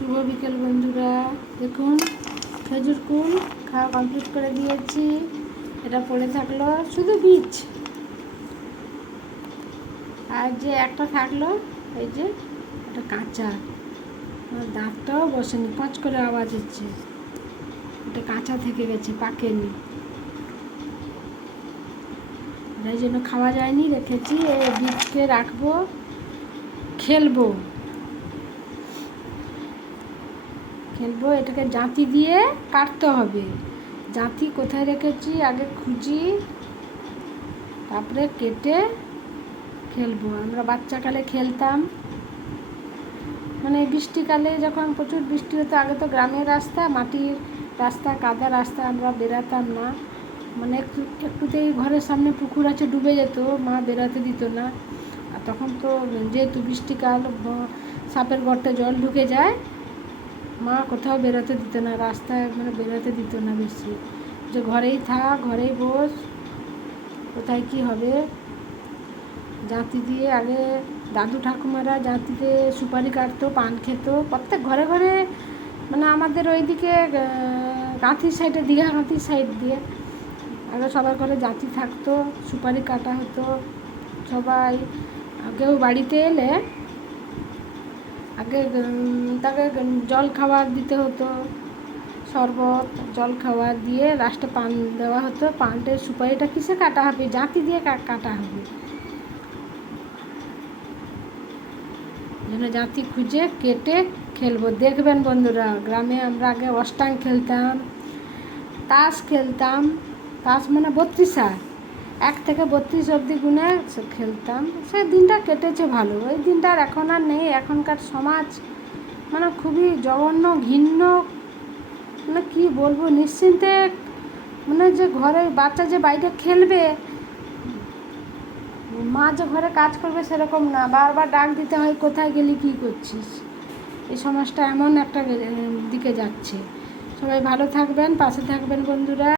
শুভ বিকেল বন্ধুরা। দেখুন খেজুর কুল খাওয়া কমপ্লিট করে দিয়েছি। এটা পড়ে থাকলো শুধু বীজ, আর যে একটা থাকলো এই যে এটা কাঁচা, দাঁতটাও বসেনি, পাঁচ করে আওয়াজ হচ্ছে। এটা কাঁচা থেকে গেছে, পাকেনি, এই জন্য খাওয়া যায়নি, রেখেছি। এই বীজকে রাখবো, খেলবো। এটাকে জাঁতি দিয়ে কাটতে হবে। জাঁতি কোথায় রেখেছি আগে খুঁজি, তারপরে কেটে খেলবো। আমরা বাচ্চাকালে খেলতাম, মানে বৃষ্টিকালে যখন প্রচুর বৃষ্টি হতো, আগে তো গ্রামের রাস্তা, মাটির রাস্তা, কাদা রাস্তা, আমরা বেরাতাম না। মানে একটুতেই ঘরের সামনে পুকুর আছে, ডুবে যেত, মা বেরাতে দিত না। আর তখন তো যেহেতু বৃষ্টিকাল, সাপের গর্তে জল ঢুকে যায়, মা কোথাও বেরোতে দিত না, রাস্তায় মানে বেরোতে দিত না বেশি, যে ঘরেই থাক, ঘরেই বস, কোথায় কি হবে। জাঁতি দিয়ে আগে দাদু ঠাকুমারা জাঁতিতে সুপারি কাটতো, পান খেত, প্রত্যেক ঘরে ঘরে। মানে আমাদের ওইদিকে গাঁথির সাইডে, দীঘা গাঁথির সাইড দিয়ে আগে সবার ঘরে জাঁতি থাকতো, সুপারি কাটা হতো। সবাই কেউ বাড়িতে এলে আগে তাকে জল খাবার দিতে হতো, শরবত, জল খাবার দিয়ে লাস্টে পান দেওয়া হতো। পানটের সুপারিটা কিসে কাটা হবে? জাঁতি দিয়ে কাটা হবে। যেন জাঁতি খুঁজে কেটে খেলবো। দেখবেন বন্ধুরা, গ্রামে আমরা আগে অষ্টাং খেলতাম, তাস খেলতাম। তাস মানে 32 1 থেকে 32 অবধি গুনে খেলতাম। সেই দিনটা কেটেছে ভালো। ওই দিনটা আর এখন আর নেই। এখনকার সমাজ মানে খুবই জঘন্য, ঘৃণ্য, মানে কী বলবো, নিশ্চিন্তে মানে যে ঘরে বাচ্চা যে বাইরে খেলবে, মা যে ঘরে কাজ করবে সেরকম না, বারবার ডাক দিতে হয়, কোথায় গেলি, কী করছিস। এই সমাজটা এমন একটা দিকে যাচ্ছে। সবাই ভালো থাকবেন, পাশে থাকবেন বন্ধুরা।